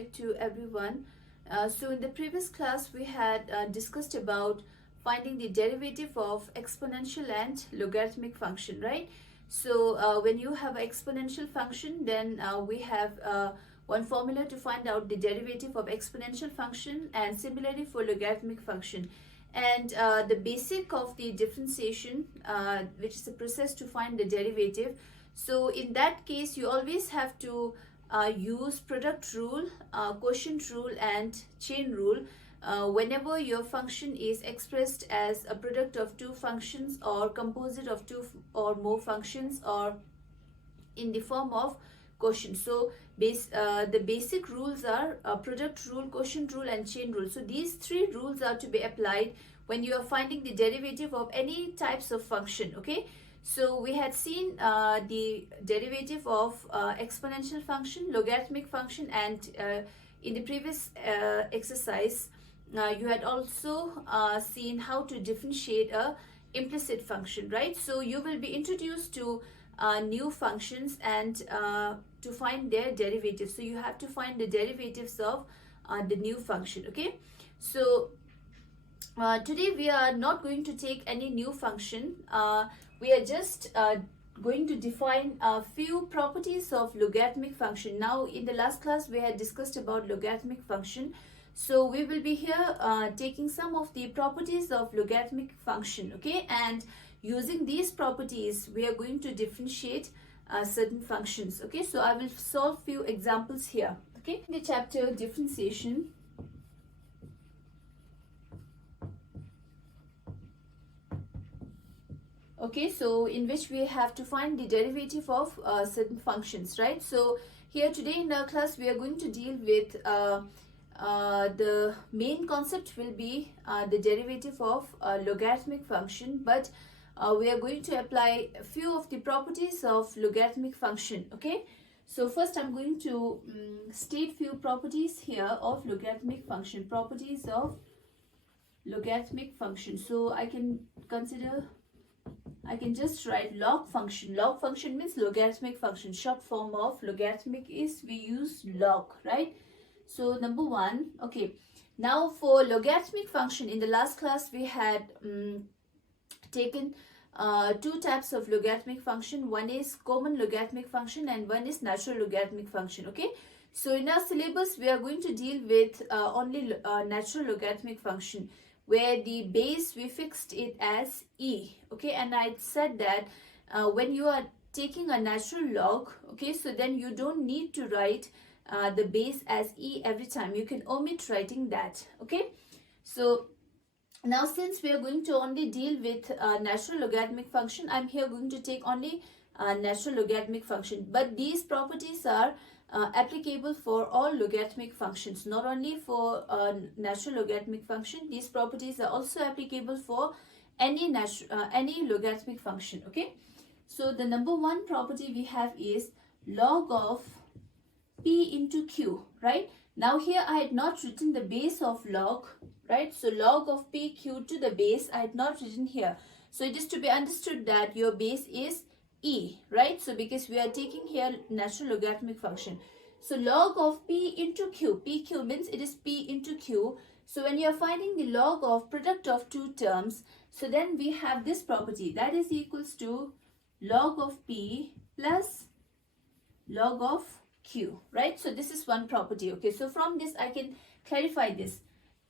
day to everyone. So in the previous class we had discussed about finding the derivative of exponential and logarithmic function, right? So when you have an exponential function, then we have one formula to find out the derivative of exponential function, and similarly for logarithmic function. And the basic of the differentiation, which is the process to find the derivative. So in that case, you always have to use product rule, quotient rule, and chain rule whenever your function is expressed as a product of two functions or composite of two or more functions, or in the form of quotient. So the basic rules are product rule, quotient rule, and chain rule. So these three rules are to be applied when you are finding the derivative of any types of function. Okay, so we had seen the derivative of exponential function, logarithmic function, and in the previous exercise you had also seen how to differentiate a implicit function, right? So you will be introduced to new functions and to find their derivatives. So you have to find the derivatives of the new function. Okay, so today we are not going to take any new function. We are just going to define a few properties of logarithmic function. Now in the last class we had discussed about logarithmic function, so we will be here taking some of the properties of logarithmic function. Okay, and using these properties we are going to differentiate certain functions. Okay, so I will solve few examples here. Okay, in the chapter differentiation, okay, so in which we have to find the derivative of certain functions, right? So here today in our class we are going to deal with the main concept will be the derivative of logarithmic function, but we are going to apply a few of the properties of logarithmic function. Okay, so first I'm going to state few properties here of logarithmic function. Properties of logarithmic function. So I can just write log function. Log function means logarithmic function. Short form of logarithmic is we use log, right? So number one, okay. Now for logarithmic function, in the last class we had taken two types of logarithmic function. One is common logarithmic function and one is natural logarithmic function. Okay, so in our syllabus we are going to deal with only natural logarithmic function, where the base we fixed it as e. Okay, and I said that when you are taking a natural log, okay, so then you don't need to write the base as e every time. You can omit writing that. Okay, so now since we are going to only deal with natural logarithmic function, I'm here going to take only natural logarithmic function, but these properties are applicable for all logarithmic functions, not only for natural logarithmic function. These properties are also applicable for any logarithmic function. Okay, so the number one property we have is log of p into q, right? Now here I had not written the base of log, right? So log of p q to the base I had not written here. So it is to be understood that your base is e, right? So because we are taking here natural logarithmic function, so log of p into q, pq means it is p into q. So when you are finding the log of product of two terms, so then we have this property, that is equals to log of p plus log of q, right? So this is one property. Okay, so from this I can clarify this.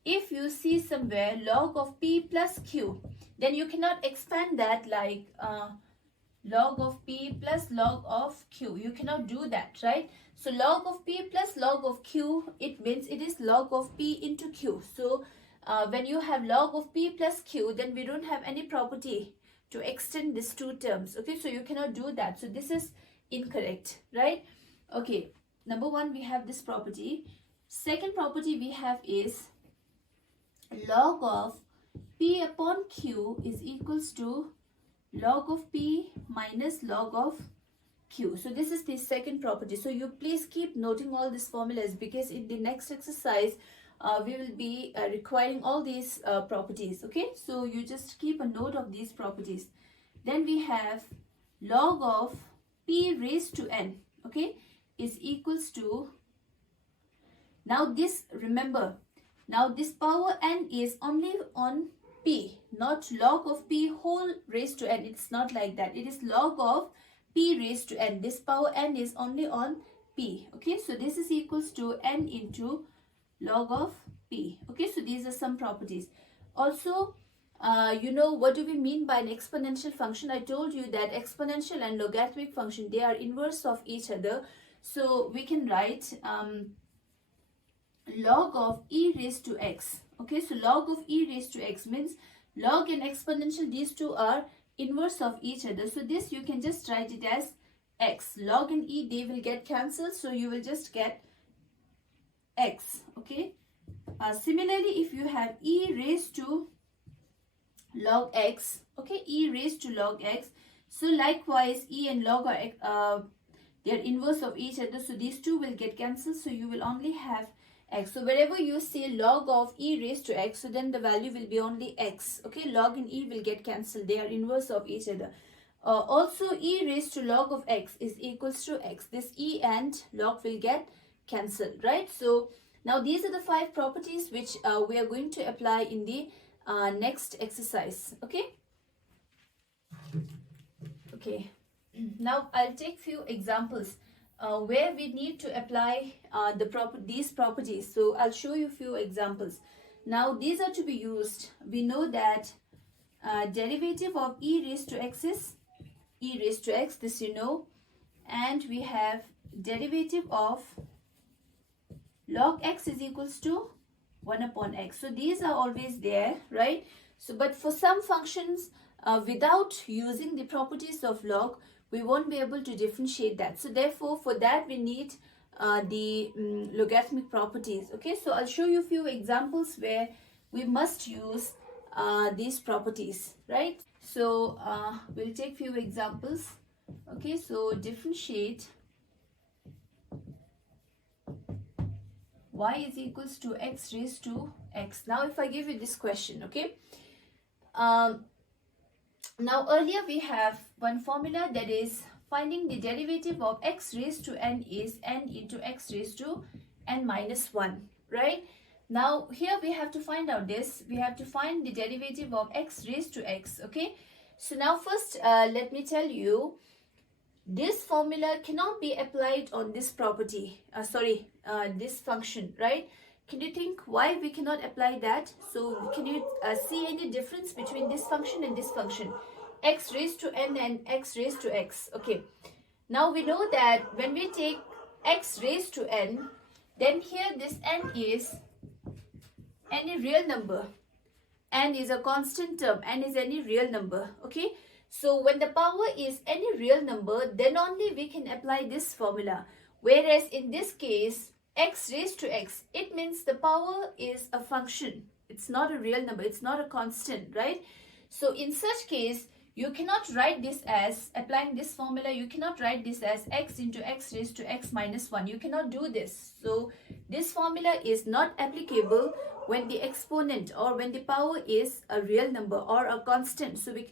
If you see somewhere log of p plus q, then you cannot expand that like log of p plus log of q. You cannot do that, right? So log of p plus log of q, it means it is log of p into q. So when you have log of p plus q, then we don't have any property to extend these two terms. Okay, so you cannot do that. So this is incorrect, right? Okay, number one we have this property. Second property we have is log of p upon q is equals to log of p minus log of q. So this is the second property. So you please keep noting all these formulas, because in the next exercise we will be requiring all these properties. Okay, so you just keep a note of these properties. Then we have log of p raised to n, okay, is equals to Now this, remember, now this power n is only on p, not log of p whole raised to n. It's not like that. It is log of p raised to n. This power n is only on p. Okay, so this is equals to n into log of p. Okay, so these are some properties. Also, you know, what do we mean by an exponential function? I told you that exponential and logarithmic function, they are inverse of each other. So we can write log of e raised to x. Okay, so log of e raised to x means log and exponential, these two are inverse of each other. So this you can just write it as x. Log and e, they will get cancelled, so you will just get x. Okay, similarly, if you have e raised to log x, okay, e raised to log x, so likewise e and log are they are inverse of each other, so these two will get cancelled, so you will only have x. So wherever you say log of e raised to x, so then the value will be only x. Okay, log and e will get cancelled, they are inverse of each other. Also, e raised to log of x is equals to x. This e and log will get cancelled, right? So now these are the 5 properties which we are going to apply in the next exercise. Okay. Okay. Now I'll take few examples where we need to apply these properties. So I'll show you few examples. Now these are to be used. We know that derivative of e raised to x is e raised to x, this you know, and we have derivative of log x is equals to 1 upon x. So these are always there, right? So but for some functions, without using the properties of log, we won't be able to differentiate that. So therefore, for that we need the logarithmic properties. Okay, so I'll show you a few examples where we must use these properties, right? So we'll take few examples. Okay, so differentiate y is equals to x raised to x. Now if I give you this question, okay, now earlier we have one formula, that is finding the derivative of x raised to n is n into x raised to n minus 1, right? Now here we have to find out this, we have to find the derivative of x raised to x. Okay, so now first let me tell you, this formula cannot be applied on this property, this function, right? Can you think why we cannot apply that? So can you see any difference between this function and this function? X raised to n and x raised to x. Okay, now we know that when we take x raised to n, then here this n is any real number, n is a constant term, n is any real number. Okay, so when the power is any real number, then only we can apply this formula. Whereas in this case, x raised to x, it means the power is a function. It's not a real number. It's not a constant, right? So in such case, you cannot write this as, applying this formula, you cannot write this as x into x raised to x minus 1. You cannot do this. So this formula is not applicable when the exponent or when the power is a real number or a constant. So we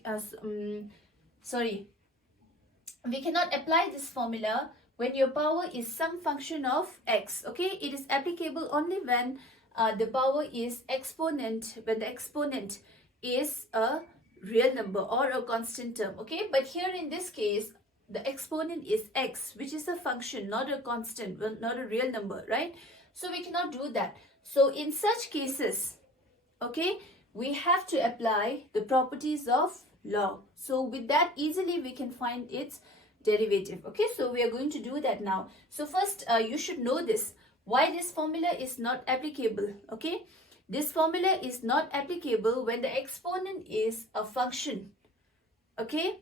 cannot apply this formula when your power is some function of x. Okay, it is applicable only when the power is exponent, when the exponent is a real number or a constant term. Okay, but here in this case, the exponent is x, which is a function, not a constant, well, not a real number, right? So we cannot do that. So in such cases, okay, we have to apply the properties of log. So with that, easily we can find its derivative. Okay, so we are going to do that now. So first, you should know this, why this formula is not applicable. Okay, this formula is not applicable when the exponent is a function. Okay,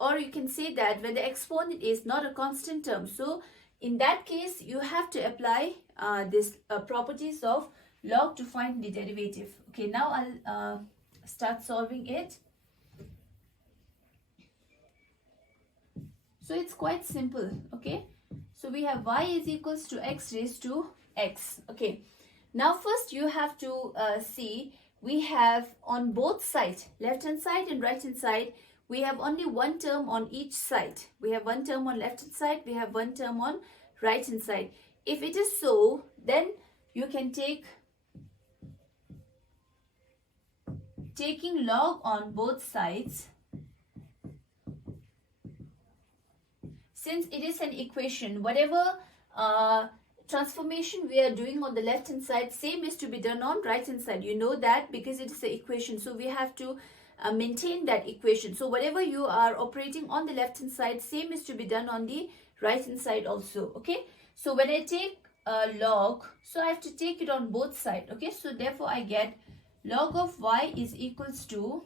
or you can say that when the exponent is not a constant term. So in that case, you have to apply this properties of log to find the derivative. Okay, now I'll start solving it. So it's quite simple. Okay, so we have y is equals to x raised to x. Okay, now first you have to see, we have on both sides, left hand side and right hand side, we have only one term on each side. We have one term on left hand side, we have one term on right hand side. If it is so, then you can taking log on both sides. Since it is an equation, whatever transformation we are doing on the left hand side, same is to be done on right hand side. You know that because it is an equation, so we have to maintain that equation. So whatever you are operating on the left hand side, same is to be done on the right hand side also. Okay, so when I take log, so I have to take it on both sides. Okay, so therefore I get log of y is equals to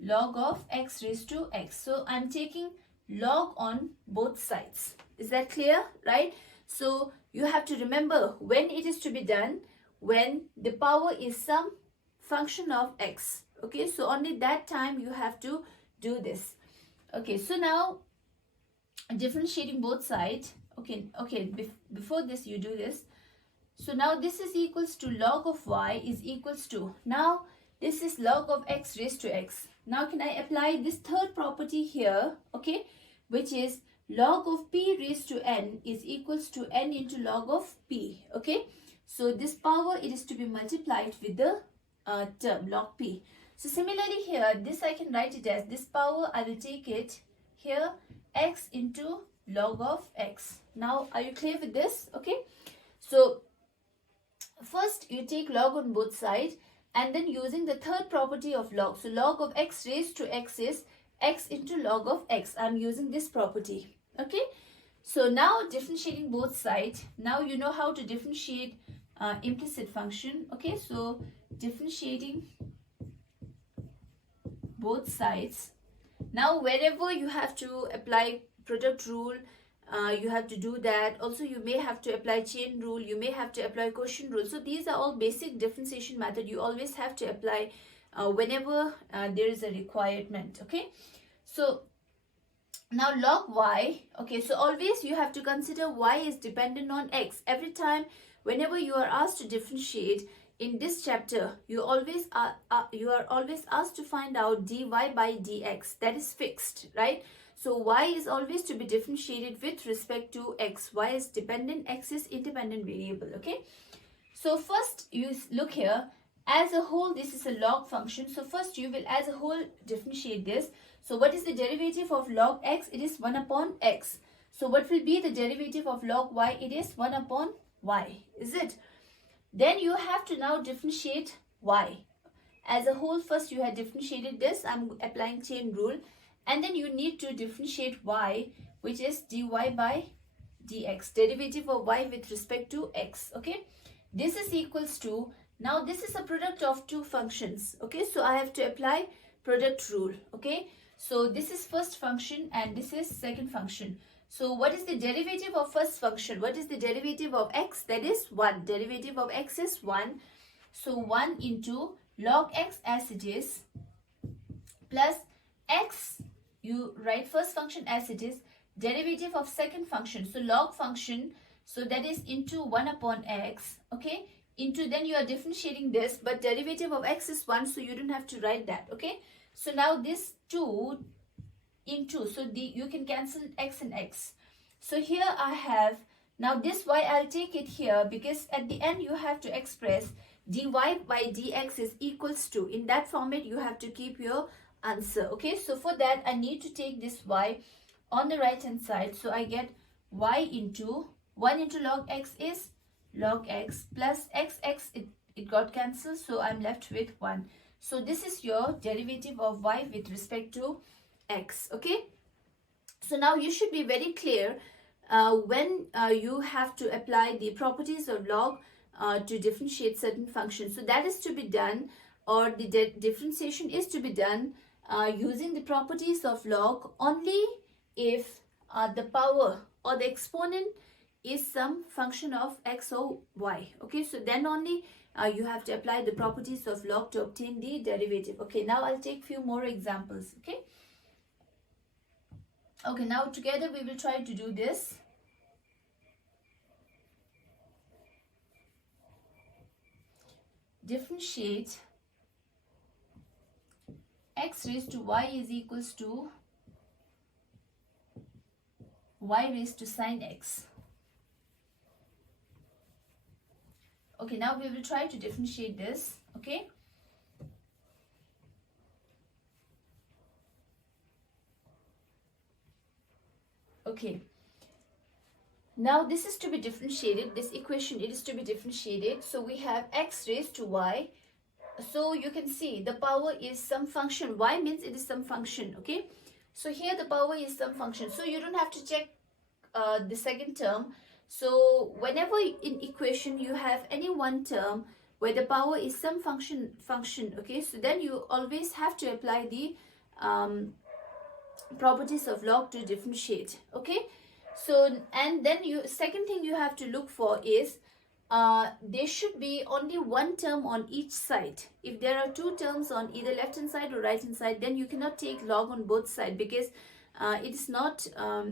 log of x raised to x. So I'm taking log on both sides. Is that clear? Right? So you have to remember when it is to be done, when the power is some function of x. Okay, so only that time you have to do this. Okay, so now differentiating both sides. Okay, before this you do this. So now this is equals to log of y is equals to, now this is log of x raised to x. Now can I apply this third property here, okay, which is log of p raised to n is equals to n into log of p, okay. So this power, it is to be multiplied with the term log p. So similarly here, this I can write it as this power, I will take it here, x into log of x. Now are you clear with this? Okay, so first you take log on both sides, and then using the third property of log. So log of x raised to x is x into log of x. I'm using this property. Okay, so now differentiating both sides. Now you know how to differentiate implicit function. Okay, so differentiating both sides. Now wherever you have to apply product rule, you have to do that. Also you may have to apply chain rule, you may have to apply quotient rule. So these are all basic differentiation method you always have to apply whenever there is a requirement. Okay, so now log y, okay, so always you have to consider y is dependent on x. Every time whenever you are asked to differentiate in this chapter, you are always asked to find out dy by dx. That is fixed, right? So y is always to be differentiated with respect to x. Y is dependent, x is independent variable. Okay, so first you look here, as a whole this is a log function. So first you will as a whole differentiate this. So what is the derivative of log x? It is 1 upon x. So what will be the derivative of log y? It is 1 upon y, is it? Then you have to now differentiate y as a whole. First you had differentiated this, I'm applying chain rule, and then you need to differentiate y, which is dy by dx, derivative of y with respect to x. Okay, this is equals to, now this is a product of two functions. Okay, so I have to apply product rule. Okay, so this is first function and this is second function. So what is the derivative of first function? What is the derivative of x? That is 1. Derivative of x is 1. So 1 into log x as it is plus x, you write first function as it is, derivative of second function, so log function, so that is into 1 upon x, okay, into, then you are differentiating this, but derivative of x is 1, so you don't have to write that. Okay, so now this 2 into, so you can cancel x and x. So here I have, now this y I'll take it here, because at the end you have to express dy by dx is equals to, in that format you have to keep your answer. Okay, so for that I need to take this y on the right hand side. So I get y into 1 into log x is log x plus x, it got cancelled, so I'm left with 1. So this is your derivative of y with respect to x. Okay, so now you should be very clear when you have to apply the properties of log to differentiate certain functions. So that is to be done, or the differentiation is to be done using the properties of log only if the power or the exponent is some function of x or y. Okay, so then only you have to apply the properties of log to obtain the derivative. Okay, now I'll take few more examples. Okay, now together we will try to do this. Differentiate x raised to y is equals to y raised to sine x. Okay, now we will try to differentiate this. Okay. Okay. Now this is to be differentiated. This equation, it is to be differentiated. So we have x raised to y. So you can see the power is some function. Y means it is some function. Okay. So here the power is some function. So you don't have to check the second term. So whenever in equation you have any one term where the power is some function, okay, so then you always have to apply the properties of log to differentiate. Okay. So, and then second thing you have to look for is there should be only one term on each side. If there are two terms on either left hand side or right hand side, then you cannot take log on both sides, because it is not,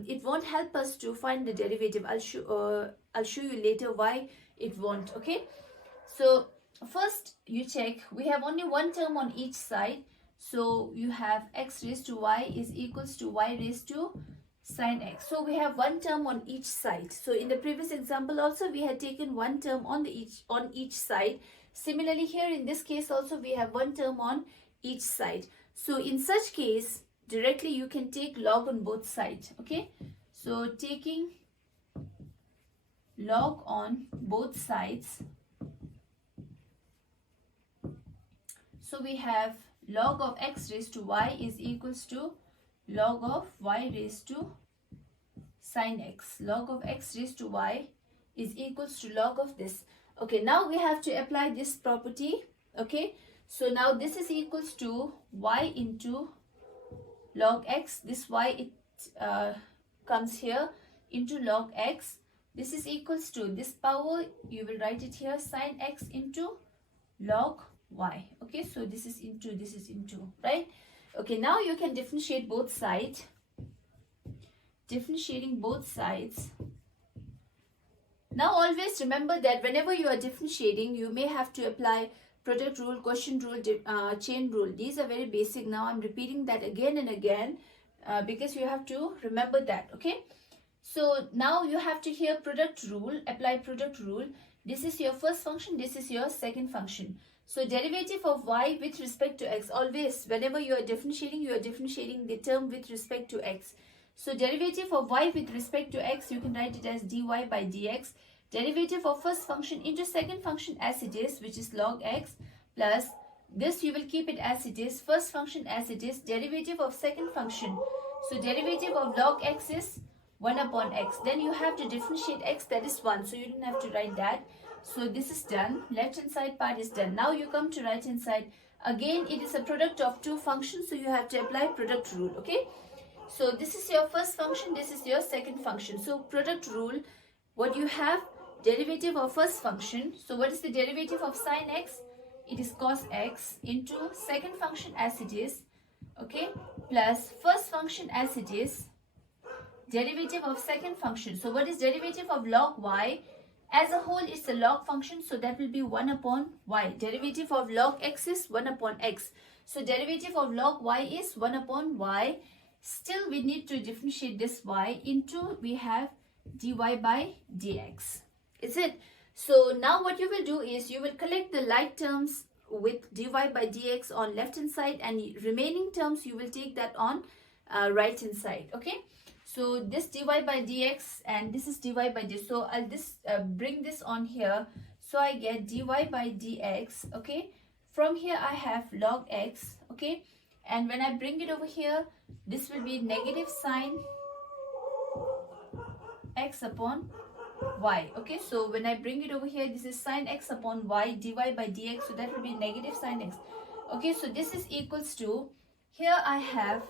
it won't help us to find the derivative. I'll show you later why it won't. Okay. So first you check, we have only one term on each side. So you have x raised to y is equals to y raised to sine x. So we have one term on each side. So in the previous example also we had taken one term on each side. Similarly here in this case also we have one term on each side. So in such case directly you can take log on both sides. Okay. So taking log on both sides. So we have log of x raised to y is equals to log of y raised to sine x. Log of x raised to y is equals to log of this. Okay, now we have to apply this property. Okay, so now this is equals to y into log x. This y, it comes here into log x. This is equals to this power, you will write it here, sine x into log y. Okay, so this is into, right? Okay, now you can differentiate both sides. Differentiating both sides. Now always remember that whenever you are differentiating, you may have to apply product rule, quotient rule, chain rule. These are very basic. Now I'm repeating that again and again because you have to remember that. Okay, so now you have to hear product rule, apply product rule. This is your first function, this is your second function. So derivative of y with respect to x, always whenever you are differentiating the term with respect to x. So derivative of y with respect to x, you can write it as dy by dx. Derivative of first function into second function as it is, which is log x, plus this you will keep it as it is, first function as it is, derivative of second function. So derivative of log x is 1 upon x. Then you have to differentiate x, that is 1. So you don't have to write that. So this is done. Left hand side part is done. Now you come to right hand side. Again, it is a product of two functions. So you have to apply product rule. Okay. So this is your first function. This is your second function. So product rule, what you have, derivative of first function. So what is the derivative of sine x? It is cos x into second function as it is. Okay. Plus first function as it is. Derivative of second function. So what is derivative of log y? As a whole, it's a log function, so that will be 1 upon y. Derivative of log x is 1 upon x. So derivative of log y is 1 upon y. Still, we need to differentiate this y into, we have dy by dx. Is it? So now what you will do is, you will collect the like terms with dy by dx on left hand side, and remaining terms you will take that on right hand side. Okay. So this dy by dx and this is dy by dx. So I'll bring this on here. So I get dy by dx. Okay. From here I have log x. Okay. And when I bring it over here, this will be negative sine x upon y. Okay. So when I bring it over here, this is sine x upon y dy by dx. So that will be negative sine x. Okay. So this is equals to, here I have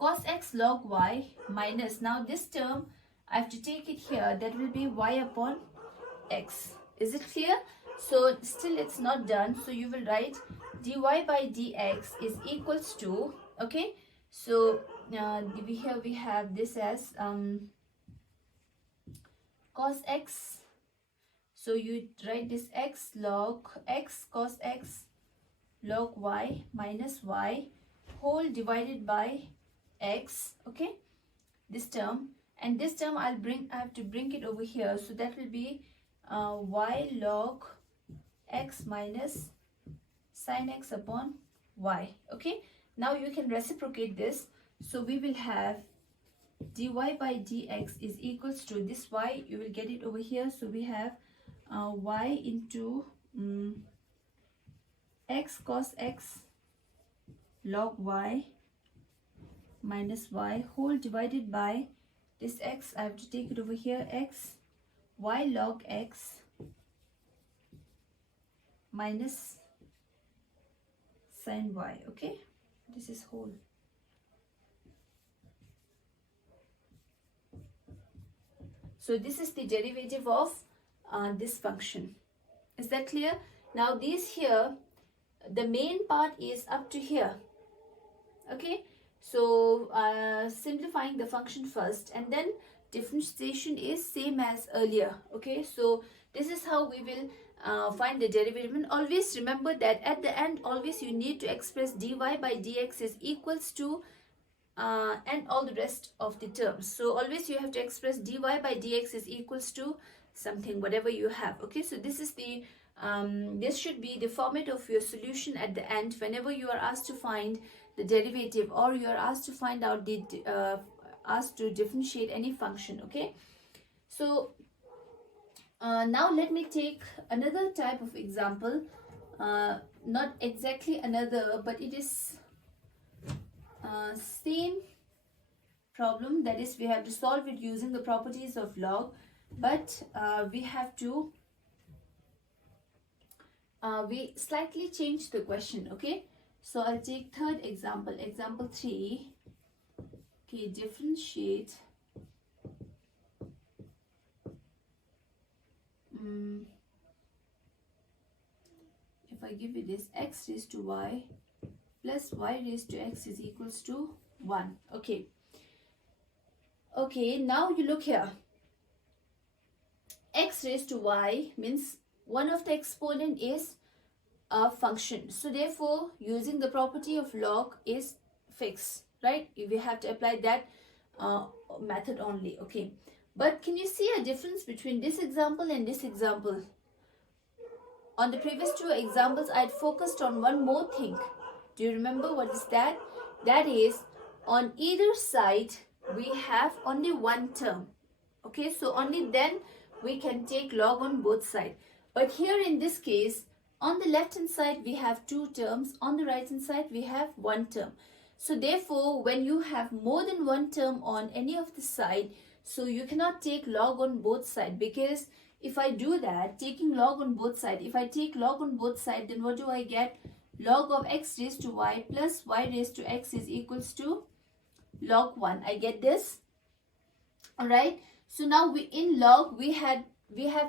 cos x log y minus, now this term I have to take it here, that will be y upon x. Is it clear? So still it's not done, so you will write dy by dx is equals to, okay, so here we have this as cos x, so you write this x log x cos x log y minus y whole divided by x. Okay, this term, and this term I have to bring it over here, so that will be y log x minus sin x upon y. Okay, now you can reciprocate this. So we will have dy by dx is equals to this y, you will get it over here. So we have y into x cos x log y minus y whole divided by this x, I have to take it over here, x y log x minus sin y. Okay, this is whole. So this is the derivative of this function. Is that clear? Now this here, the main part is up to here. Okay, so simplifying the function first, and then differentiation is same as earlier. Okay, so this is how we will find the derivative. And always remember that at the end, always you need to express dy by dx is equals to and all the rest of the terms. So always you have to express dy by dx is equals to something, whatever you have. Okay, so this is the this should be the format of your solution at the end whenever you are asked to find the derivative, or you are asked to find out the asked to differentiate any function. Okay, so now let me take another type of example, not exactly another, but it is same problem. That is, we have to solve it using the properties of log, but we have to we slightly change the question. Okay, so I'll take third example, example 3. Okay, differentiate if I give you this, x raised to y plus y raised to x is equals to 1. Okay, okay, now you look here, x raised to y means one of the exponent is a function, so therefore using the property of log is fixed, right? We have to apply that method only. Okay, but can you see a difference between this example and this example? On the previous two examples, I had focused on one more thing. Do you remember what is that? That is, on either side we have only one term. Okay, so only then we can take log on both sides. But here in this case, on the left hand side we have two terms, on the right hand side we have one term. So therefore, when you have more than one term on any of the side, so you cannot take log on both sides, because if I do that, taking log on both sides, if I take log on both sides, then what do I get? Log of x raised to y plus y raised to x is equals to log 1. I get this? Alright, so now we in log we have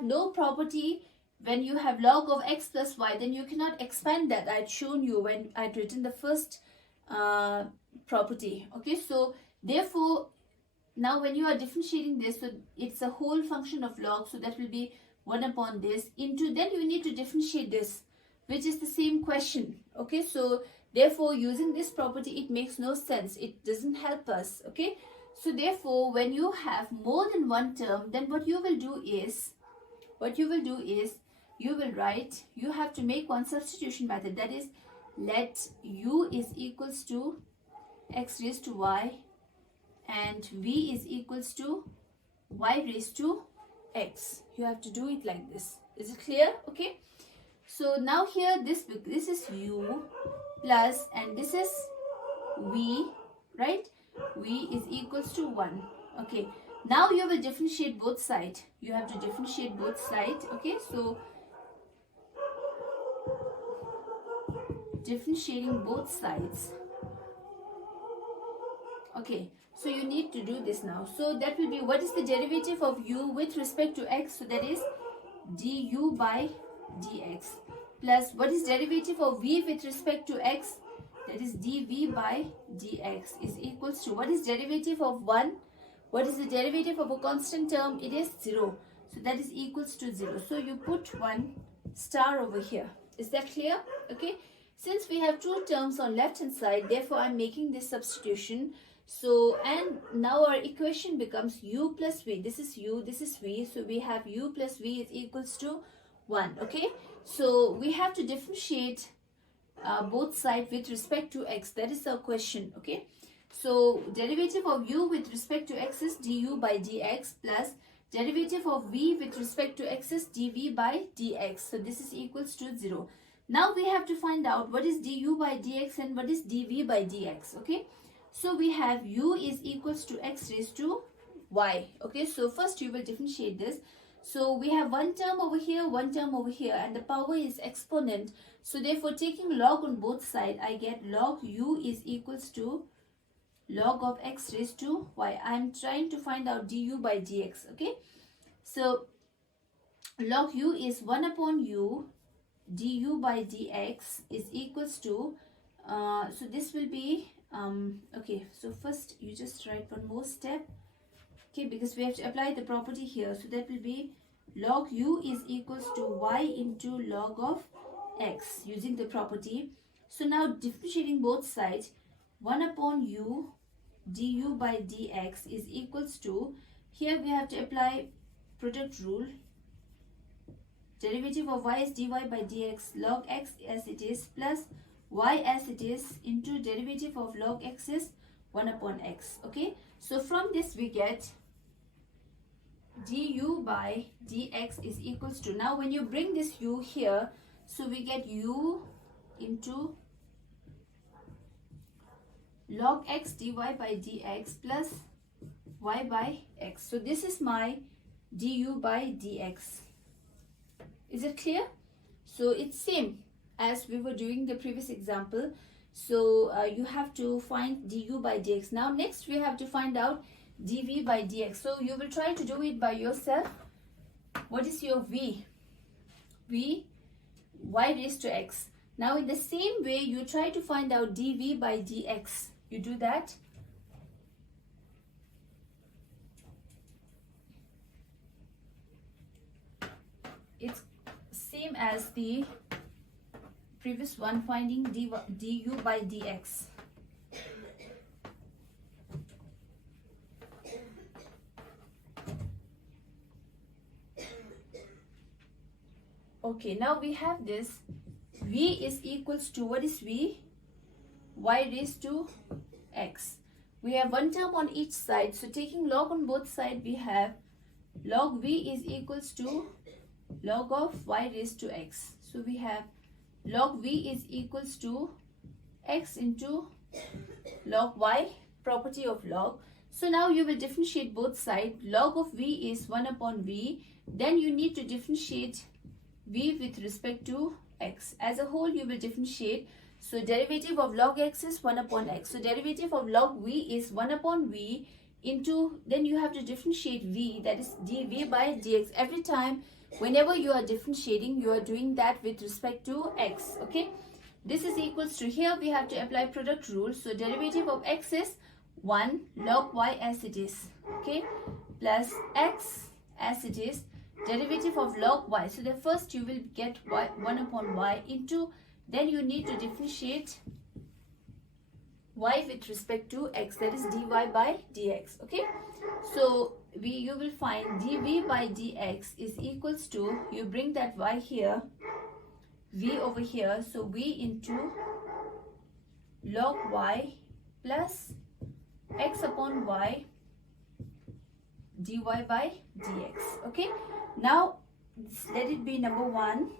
no property. When you have log of x plus y, then you cannot expand that. I had shown you when I had written the first property. Okay, so therefore now when you are differentiating this, so it's a whole function of log, so that will be 1 upon this into, then you need to differentiate this, which is the same question. Okay, so therefore using this property it makes no sense, it doesn't help us. Okay, so therefore when you have more than one term, then what you will do is you will write, you have to make one substitution method, that is, let u is equals to x raised to y and v is equals to y raised to x. You have to do it like this. Is it clear? Okay, so now here this is u plus, and this is v, right? V is equals to 1. Okay, now you will differentiate both sides. You have to differentiate both sides. Okay, so differentiating both sides. Okay, so you need to do this now. So that will be, what is the derivative of u with respect to x? So that is du by dx, plus what is derivative of v with respect to x? That is dv by dx is equals to, what is derivative of 1? What is the derivative of a constant term? It is 0. So that is equals to 0. So you put 1 star over here. Is that clear? Okay. Since we have two terms on left hand side, therefore I'm making this substitution. So, and now our equation becomes u plus v. This is u, this is v. So we have u plus v is equals to 1. Okay. So we have to differentiate both sides with respect to x. That is our question. Okay. So derivative of u with respect to x is du by dx plus derivative of v with respect to x is dv by dx. So this is equals to 0. Now we have to find out what is du by dx and what is dv by dx. Okay. So we have u is equals to x raised to y. Okay. So first you will differentiate this. So we have one term over here, one term over here, and the power is exponent. So therefore taking log on both sides, I get log u is equals to log of x raised to y. I am trying to find out du by dx. Okay. So log u is 1 upon u du by dx is equals to, so this will be, okay, so first you just write one more step, okay, because we have to apply the property here. So that will be log u is equals to y into log of x using the property. So now differentiating both sides, 1 upon u du by dx is equals to, here we have to apply product rule. Derivative of y is dy by dx log x as it is plus y as it is into derivative of log x is 1 upon x. Okay. So from this we get du by dx is equals to, now when you bring this u here, so we get u into log x dy by dx plus y by x. So this is my du by dx. Is it clear? So it's same as we were doing the previous example. So you have to find du by dx. Now next we have to find out dv by dx. So you will try to do it by yourself. What is your v? V y raised to x. Now in the same way you try to find out dv by dx. You do that. It's same as the previous one, finding du by dx. Okay, now we have this. V is equals to, what is v? Y raised to x. We have one term on each side. So taking log on both sides, we have log v is equals to log of y raised to x. So we have log v is equals to x into log y, property of log. So now you will differentiate both sides. Log of v is 1 upon v. Then you need to differentiate v with respect to x. As a whole you will differentiate. So derivative of log x is 1 upon x. So derivative of log v is 1 upon v into, then you have to differentiate v, that is dv by dx. Every time whenever you are differentiating, you are doing that with respect to x. Okay. This is equals to, here we have to apply product rule. So derivative of x is 1 log y as it is. Okay. Plus x as it is. Derivative of log y. So the first you will get y 1 upon y into, then you need to differentiate y with respect to x, that is dy by dx. Okay. So you will find dv by dx is equals to, you bring that y here, v over here, so v into log y plus x upon y dy by dx. Okay. Now let it be number 1,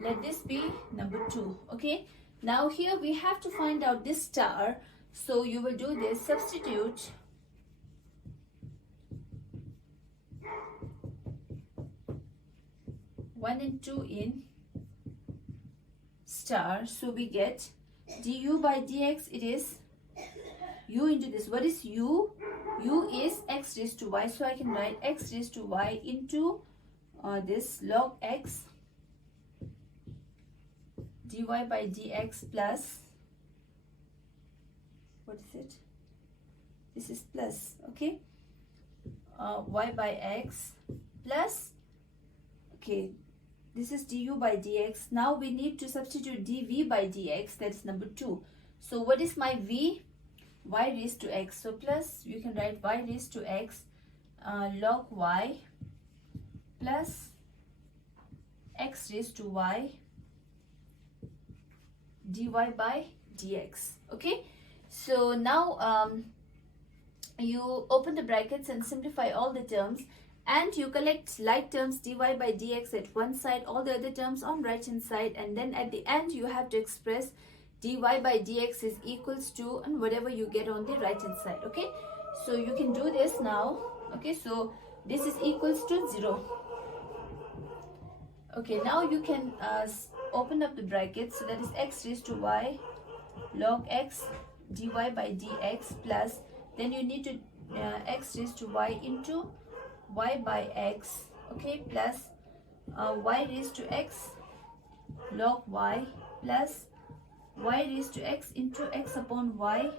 let this be number 2. Okay. Now here we have to find out this star. So you will do this, substitute one and 2 in star. So we get du by dx, it is u into this. What is u? U is x raised to y. So I can write x raised to y into this log x dy by dx plus, what is it? This is plus, okay, y by x plus, okay, this is du by dx. Now we need to substitute dv by dx, that's number 2. So what is my v? Y raised to x. So plus, you can write y raised to x log y plus x raised to y dy by dx. Okay, so now you open the brackets and simplify all the terms, and you collect like terms dy by dx at one side, all the other terms on right hand side, and then at the end you have to express dy by dx is equals to and whatever you get on the right hand side. Okay, so you can do this now. Okay, so this is equals to 0. Okay, now you can open up the brackets. So that is x raised to y log x dy by dx plus, then you need to x raised to y into y by x, okay, plus y raised to x log y plus y raised to x into x upon y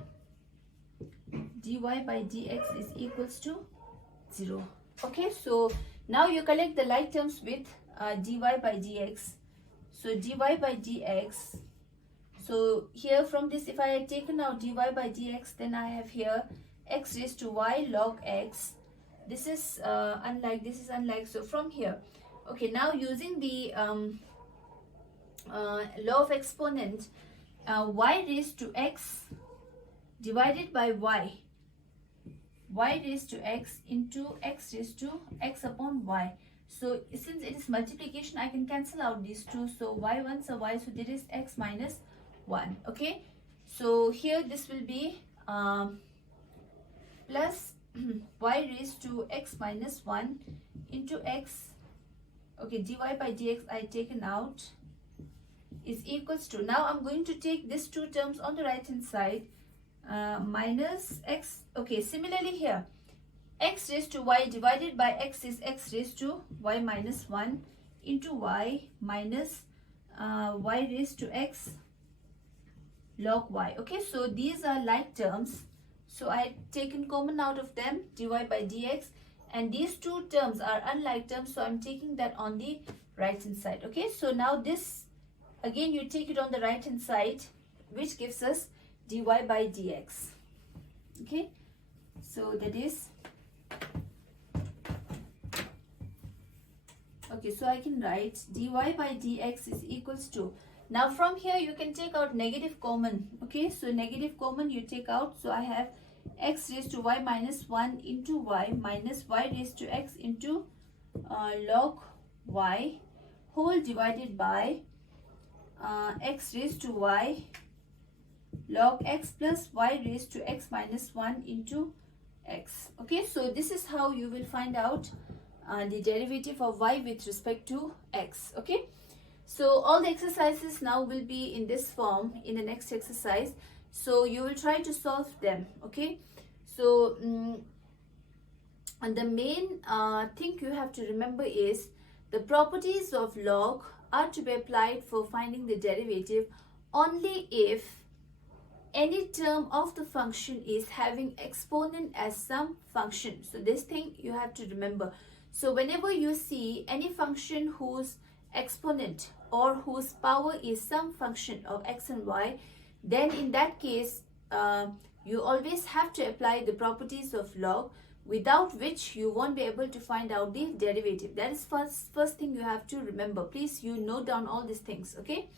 dy by dx is equals to 0. Okay, so now you collect the like terms with dy by dx. So dy by dx, so here from this, if I had taken out dy by dx, then I have here x raised to y log x. This is unlike, this is unlike. So from here, okay, now using the law of exponent, y raised to x divided by y raised to x into x raised to x upon y. So since it is multiplication, I can cancel out these two. So y once a y, so there is x minus 1. Okay, so here this will be plus y raised to x minus 1 into x, okay, dy by dx I taken out, is equals to, now I'm going to take these two terms on the right hand side, minus x. Okay, similarly here, x raised to y divided by x is x raised to y minus 1 into y minus y raised to x log y. Okay, so these are like terms, so I had taken common out of them, dy by dx, and these two terms are unlike terms, so I'm taking that on the right hand side. Okay, so now this again you take it on the right hand side, which gives us dy by dx. Okay, so that is, okay, so I can write dy by dx is equals to, now from here you can take out negative common. Okay, so negative common you take out, so I have x raised to y minus 1 into y minus y raised to x into log y whole divided by x raised to y log x plus y raised to x minus 1 into x. Okay, so this is how you will find out the derivative of y with respect to x. Okay, so all the exercises now will be in this form in the next exercise, so you will try to solve them. Okay, so and the main thing you have to remember is the properties of log are to be applied for finding the derivative only if any term of the function is having exponent as some function. So this thing you have to remember. So whenever you see any function whose exponent or whose power is some function of x and y, then in that case you always have to apply the properties of log, without which you won't be able to find out the derivative. That is first thing you have to remember. Please, you note down all these things. Okay,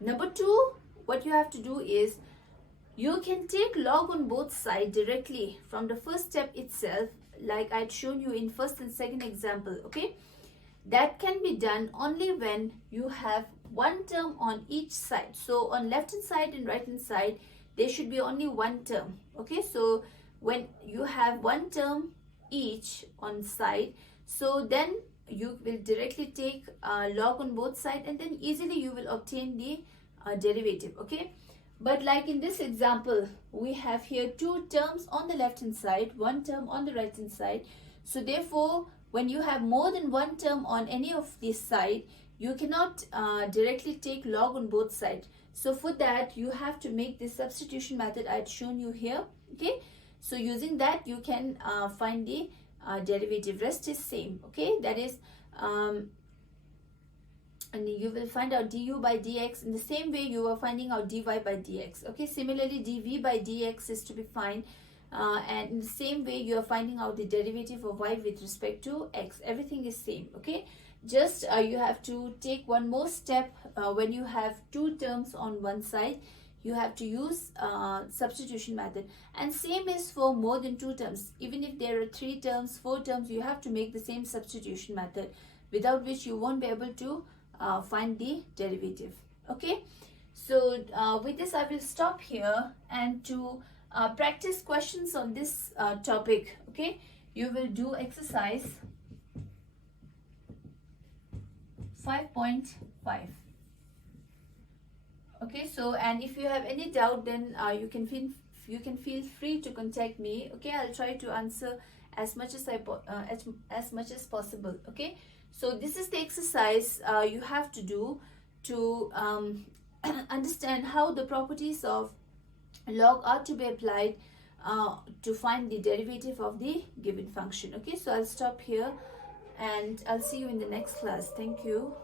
number 2, what you have to do is you can take log on both sides directly from the first step itself, like I'd shown you in first and second example. Okay, that can be done only when you have one term on each side. So on left hand side and right hand side there should be only one term. Okay, so when you have one term each on side, so then you will directly take log on both sides, and then easily you will obtain the derivative. Okay, but like in this example, we have here two terms on the left hand side, one term on the right hand side. So therefore, when you have more than one term on any of these side, you cannot directly take log on both sides. So for that, you have to make this substitution method I had shown you here. Okay, so using that you can find the derivative. Rest is same. Okay, that is and you will find out du by dx in the same way you are finding out dy by dx. Okay, similarly dv by dx is to be found, and in the same way you are finding out the derivative of y with respect to x. Everything is same. Okay, just you have to take one more step. When you have two terms on one side, you have to use substitution method, and same is for more than two terms. Even if there are 3 terms, 4 terms, you have to make the same substitution method, without which you won't be able to find the derivative. Okay, so with this I will stop here, and to practice questions on this topic, okay, you will do exercise 5.5. Okay, so and if you have any doubt, then you can feel free to contact me. Okay, I'll try to answer as much as as much as possible. Okay, so this is the exercise you have to do to understand how the properties of log are to be applied to find the derivative of the given function. Okay, so I'll stop here, and I'll see you in the next class. Thank you.